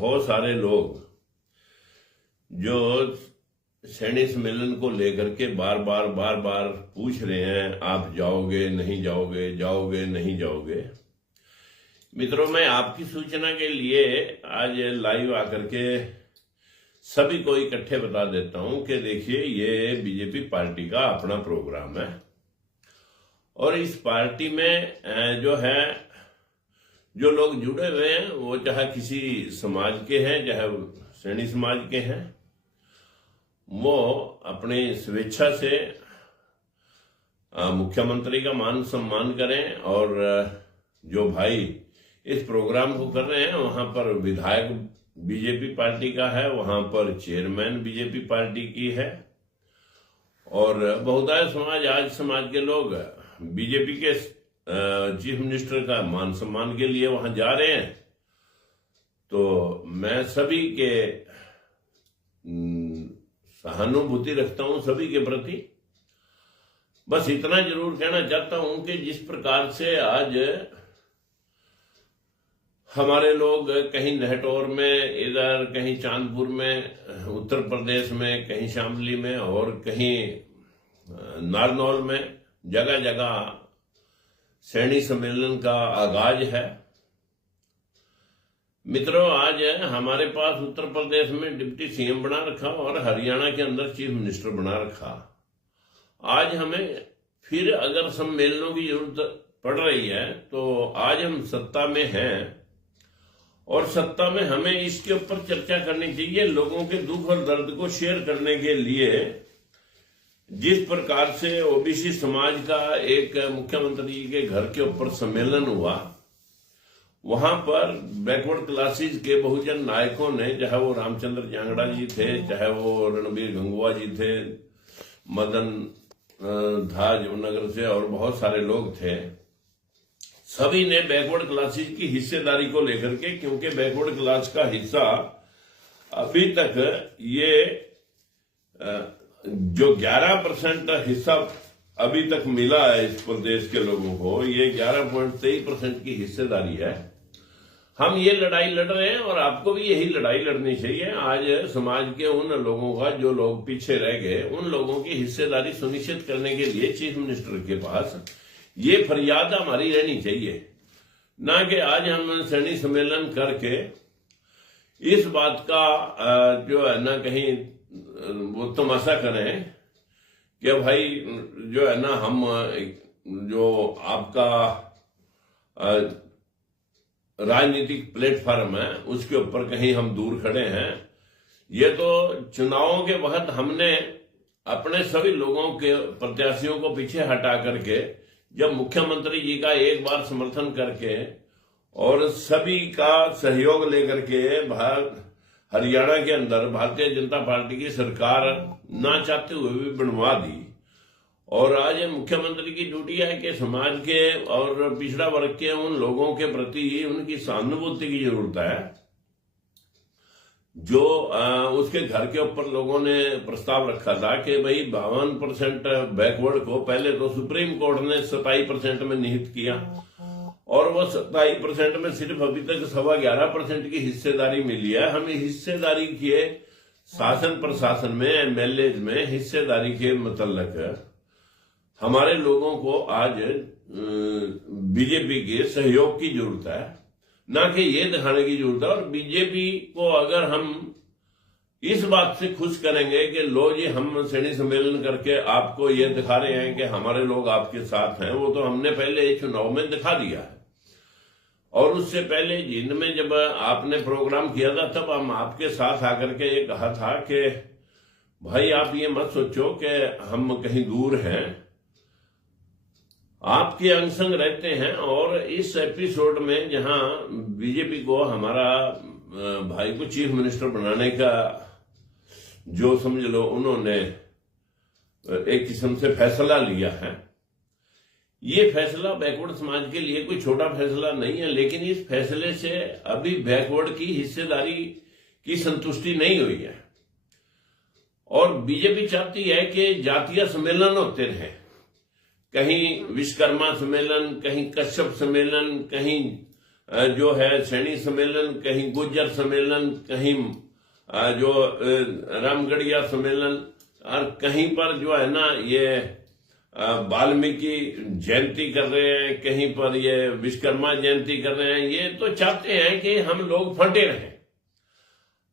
बहुत सारे लोग जो सैनिक सम्मेलन को लेकर के बार बार पूछ रहे हैं, आप जाओगे नहीं जाओगे, जाओगे नहीं जाओगे। मित्रों, मैं आपकी सूचना के लिए आज लाइव आकर के सभी को इकट्ठे बता देता हूं कि देखिए, ये बीजेपी पार्टी का अपना प्रोग्राम है और इस पार्टी में जो लोग जुड़े हुए हैं वो चाहे किसी समाज के हैं, चाहे सैनिक समाज के हैं, वो अपनी स्वेच्छा से मुख्यमंत्री का मान सम्मान करें। और जो भाई इस प्रोग्राम को कर रहे हैं, वहां पर विधायक बीजेपी पार्टी का है, वहां पर चेयरमैन बीजेपी पार्टी की है और बहुतायत समाज, आज समाज के लोग बीजेपी के चीफ मिनिस्टर का मान सम्मान के लिए वहां जा रहे हैं। तो मैं सभी के सहानुभूति रखता हूं, सभी के प्रति। बस इतना जरूर कहना चाहता हूं कि जिस प्रकार से आज हमारे लोग कहीं नहटौर में, इधर कहीं चांदपुर में, उत्तर प्रदेश में कहीं शामली में और कहीं नारनौल में, जगह जगह सैनिक सम्मेलन का आगाज है। मित्रों, आज हमारे पास उत्तर प्रदेश में डिप्टी सीएम बना रखा और हरियाणा के अंदर चीफ मिनिस्टर बना रखा। आज हमें फिर अगर सम्मेलनों की जरूरत पड़ रही है तो आज हम सत्ता में हैं और सत्ता में हमें इसके ऊपर चर्चा करनी चाहिए। लोगों के दुख और दर्द को शेयर करने के लिए जिस प्रकार से ओबीसी समाज का एक मुख्यमंत्री के घर के ऊपर सम्मेलन हुआ, वहां पर बैकवर्ड क्लासेस के बहुजन नायकों ने, चाहे वो रामचंद्र जांगड़ा जी थे, चाहे वो रणबीर गंगवा जी थे, मदन झा जमुनगर से और बहुत सारे लोग थे, सभी ने बैकवर्ड क्लासेस की हिस्सेदारी को लेकर के, क्योंकि बैकवर्ड क्लास का हिस्सा अभी तक ये जो 11% हिस्सा अभी तक मिला है इस प्रदेश के लोगों को, ये 11.23% की हिस्सेदारी है। हम ये लड़ाई लड़ रहे हैं और आपको भी यही लड़ाई लड़नी चाहिए। आज समाज के उन लोगों का, जो लोग पीछे रह गए, उन लोगों की हिस्सेदारी सुनिश्चित करने के लिए चीफ मिनिस्टर के पास ये फरियाद हमारी रहनी चाहिए, ना कि आज हम सैनिक सम्मेलन करके इस बात का जो है ना कहीं वो तमाशा करें कि भाई जो है ना हम जो आपका राजनीतिक प्लेटफॉर्म है उसके ऊपर कहीं हम दूर खड़े हैं। ये तो चुनावों के वक्त हमने अपने सभी लोगों के प्रत्याशियों को पीछे हटा करके, जब मुख्यमंत्री जी का एक बार समर्थन करके और सभी का सहयोग लेकर के हरियाणा के अंदर भारतीय जनता पार्टी की सरकार ना चाहते हुए भी बनवा दी। और आज मुख्यमंत्री की ड्यूटी है कि समाज के और पिछड़ा वर्ग के उन लोगों के प्रति उनकी सहानुभूति की जरूरत है। जो उसके घर के ऊपर लोगों ने प्रस्ताव रखा था कि भाई 52% बैकवर्ड को पहले तो सुप्रीम कोर्ट ने 27% में निहित किया और वो 27% में सिर्फ अभी तक 11.25% की हिस्सेदारी मिली है। हमें हिस्सेदारी के शासन प्रशासन में, एमएलए में हिस्सेदारी के मतलब हमारे लोगों को आज बीजेपी के सहयोग की जरूरत है, ना कि ये दिखाने की जरूरत है। और बीजेपी को अगर हम इस बात से खुश करेंगे कि लो जी हम सैनिक सम्मेलन करके आपको ये दिखा रहे हैं कि हमारे लोग आपके साथ हैं, वो तो हमने पहले चुनाव में दिखा दिया है। और उससे पहले जींद में जब आपने प्रोग्राम किया था, तब हम आपके साथ आकर के ये कहा था कि भाई आप ये मत सोचो कि हम कहीं दूर हैं, आपके अंग संग रहते हैं। और इस एपिसोड में जहां बीजेपी को हमारा भाई को चीफ मिनिस्टर बनाने का जो समझ लो उन्होंने एक किस्म से फैसला लिया है, ये फैसला बैकवर्ड समाज के लिए कोई छोटा फैसला नहीं है, लेकिन इस फैसले से अभी बैकवर्ड की हिस्सेदारी की संतुष्टि नहीं हुई है। और बीजेपी चाहती है कि जातीय सम्मेलन होते रहे, कहीं विश्वकर्मा सम्मेलन, कहीं कश्यप सम्मेलन, कहीं जो है सैनी सम्मेलन, कहीं गुज्जर सम्मेलन, कहीं जो रामगढ़िया सम्मेलन, और कहीं पर जो है ना ये वाल्मीकि जयंती कर रहे हैं, कहीं पर ये विश्वकर्मा जयंती कर रहे हैं। ये तो चाहते हैं कि हम लोग फटे रहें।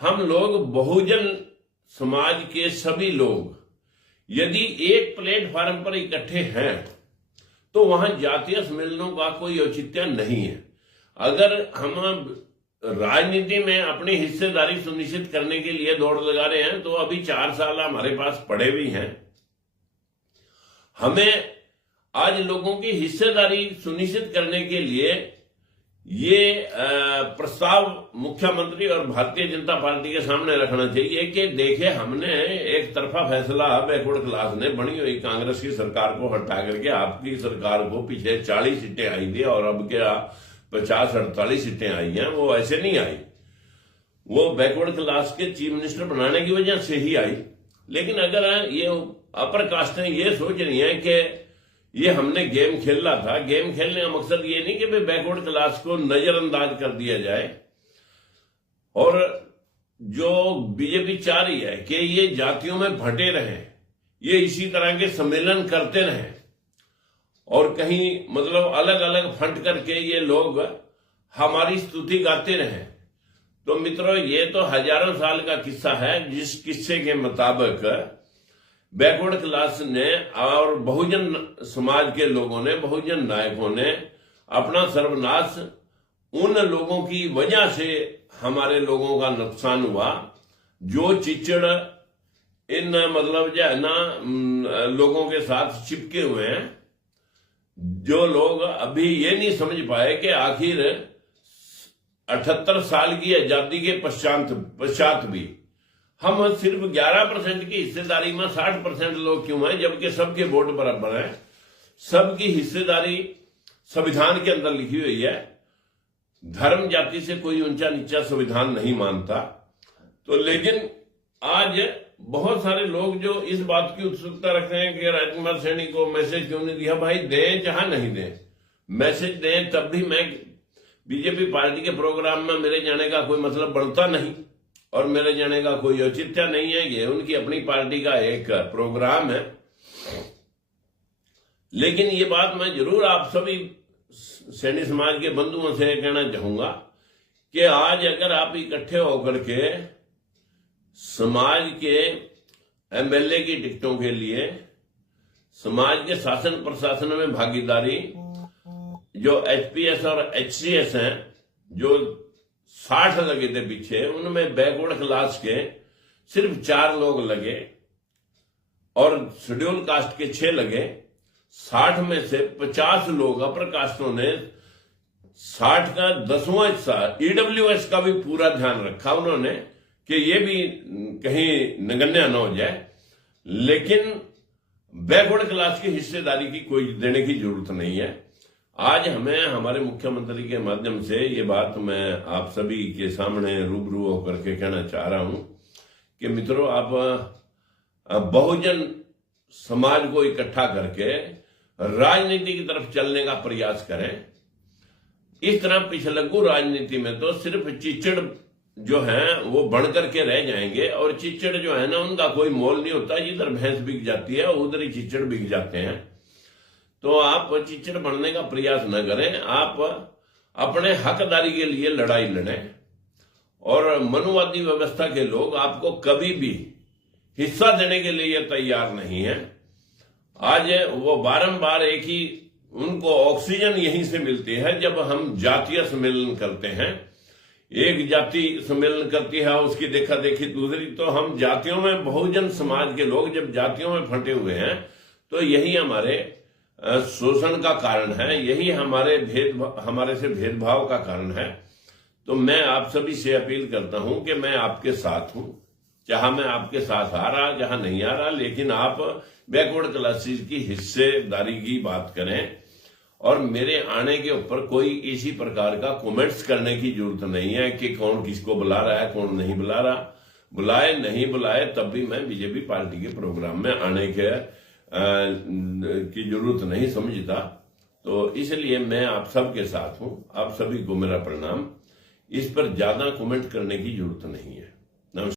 हम लोग बहुजन समाज के सभी लोग यदि एक प्लेटफार्म पर इकट्ठे हैं तो वहां जातीय सम्मेलनों का कोई औचित्य नहीं है। अगर हम राजनीति में अपनी हिस्सेदारी सुनिश्चित करने के लिए दौड़ लगा रहे हैं तो अभी 4 साल हमारे पास पड़े भी हैं। हमें आज लोगों की हिस्सेदारी सुनिश्चित करने के लिए ये प्रस्ताव मुख्यमंत्री और भारतीय जनता पार्टी के सामने रखना चाहिए कि देखिए, हमने एक तरफा फैसला बैकवर्ड क्लास ने बनी हुई कांग्रेस की सरकार को हटा करके आपकी सरकार को पीछे 40 सीटें आई थी और अब क्या 50-48 सीटें आई हैं। वो ऐसे नहीं आई, वो बैकवर्ड क्लास के चीफ मिनिस्टर बनाने की वजह से ही आई। लेकिन अगर ये अपर कास्टें ये सोच रही हैं कि ये हमने गेम खेला था, गेम खेलने का मकसद ये नहीं कि भाई बैकवर्ड क्लास को नजरअंदाज कर दिया जाए। और जो बीजेपी चाह रही है कि ये जातियों में भटे रहें, ये इसी तरह के सम्मेलन करते रहें और कहीं मतलब अलग अलग फंड करके ये लोग हमारी स्तुति गाते रहें, तो मित्रों ये तो हजारों साल का किस्सा है। जिस किस्से के मुताबिक बैकवर्ड क्लास ने और बहुजन समाज के लोगों ने, बहुजन नायकों ने अपना सर्वनाश, उन लोगों की वजह से हमारे लोगों का नुकसान हुआ जो चिचड़ इन मतलब जो है ना लोगों के साथ चिपके हुए हैं। जो लोग अभी ये नहीं समझ पाए कि आखिर 78 साल की आजादी के पश्चात भी हम सिर्फ 11% की हिस्सेदारी में 60% लोग क्यों हैं, जबकि सबके वोट बराबर हैं, सबकी हिस्सेदारी संविधान के अंदर लिखी हुई है। धर्म जाति से कोई ऊंचा नीचा संविधान नहीं मानता। तो लेकिन आज बहुत सारे लोग जो इस बात की उत्सुकता रखते हैं कि राजकुमार सैनी को मैसेज क्यों नहीं दिया, भाई दें चाहे नहीं दें, मैसेज दें, तब भी मैं बीजेपी पार्टी के प्रोग्राम में मेरे जाने का कोई मतलब बनता नहीं और मेरे जाने का कोई औचित्य नहीं है। ये उनकी अपनी पार्टी का एक प्रोग्राम है। लेकिन ये बात मैं जरूर आप सभी सैनी समाज के बंधुओं से कहना चाहूंगा कि आज अगर आप इकट्ठे होकर के समाज के एमएलए की टिकटों के लिए समाज के शासन प्रशासन में भागीदारी, जो एचपीएस और एचसीएस हैं जो 60 लगे थे पीछे, उनमें बैकवर्ड क्लास के सिर्फ 4 लोग लगे और शेड्यूल कास्ट के 6 लगे। 60 में से 50 लोग अपर कास्टों ने 60 का 10वां हिस्सा ईडब्ल्यूएस का भी पूरा ध्यान रखा उन्होंने कि ये भी कहीं नगण्य न हो जाए। लेकिन बैकवर्ड क्लास की हिस्सेदारी की कोई देने की जरूरत नहीं है। आज हमें हमारे मुख्यमंत्री के माध्यम से ये बात मैं आप सभी के सामने रूबरू होकर के कहना चाह रहा हूं कि मित्रों, आप बहुजन समाज को इकट्ठा करके राजनीति की तरफ चलने का प्रयास करें। इस तरह पिछलग्गू राजनीति में तो सिर्फ चिचड़ जो है वो बन करके रह जाएंगे और चिचड़ जो है ना उनका कोई मोल नहीं होता। जिधर भैंस बिक जाती है उधर ही चिचड़ बिक जाते हैं। तो आप चिचड़ बनने का प्रयास न करें, आप अपने हकदारी के लिए लड़ाई लड़ें। और मनुवादी व्यवस्था के लोग आपको कभी भी हिस्सा देने के लिए तैयार नहीं है। आज वो बारंबार एक ही उनको ऑक्सीजन यहीं से मिलती है जब हम जातीय सम्मेलन करते हैं। एक जाति सम्मेलन करती है, उसकी देखा देखी दूसरी। तो हम जातियों में, बहुजन समाज के लोग जब जातियों में फंटे हुए हैं तो यही हमारे शोषण का कारण है, यही हमारे से भेदभाव का कारण है। तो मैं आप सभी से अपील करता हूं कि मैं आपके साथ हूं, चाहे मैं आपके साथ आ रहा जहां नहीं आ रहा, लेकिन आप बैकवर्ड क्लासेस की हिस्सेदारी की बात करें। और मेरे आने के ऊपर कोई इसी प्रकार का कमेंट्स करने की जरूरत नहीं है कि कौन किसको बुला रहा है, कौन नहीं बुला रहा। बुलाए नहीं बुलाए तब भी मैं बीजेपी पार्टी के प्रोग्राम में आने की जरूरत नहीं समझता। तो इसलिए मैं आप सबके साथ हूं, आप सभी को मेरा प्रणाम। इस पर ज्यादा कमेंट करने की जरूरत नहीं है। नमस्कार।